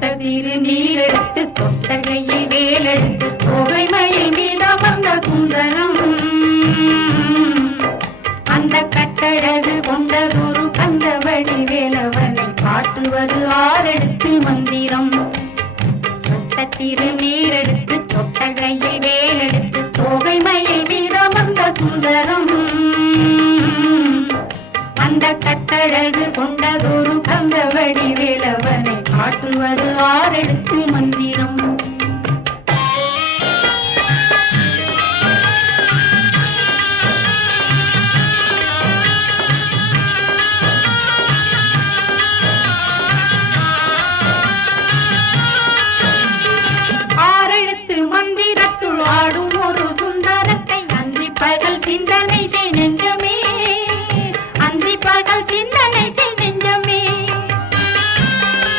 தொட்டதிரு நீரெடுத்து தொட்டகையில் வேலெடுத்து தோகைமயில் மீத வந்த சுந்தரம் அந்த கட்டழகு கொண்டதொரு கந்தவடி வேலவனை காட்டுவது ஆரெடுத்து மந்திரம் தொட்டதிரு நீரெடுத்து தொட்டகையில் வேலெடுத்து தோகைமயில் மீத வந்த சுந்தரம் அந்த கட்டழகு கொண்டதொரு கந்தவடி வேலவன்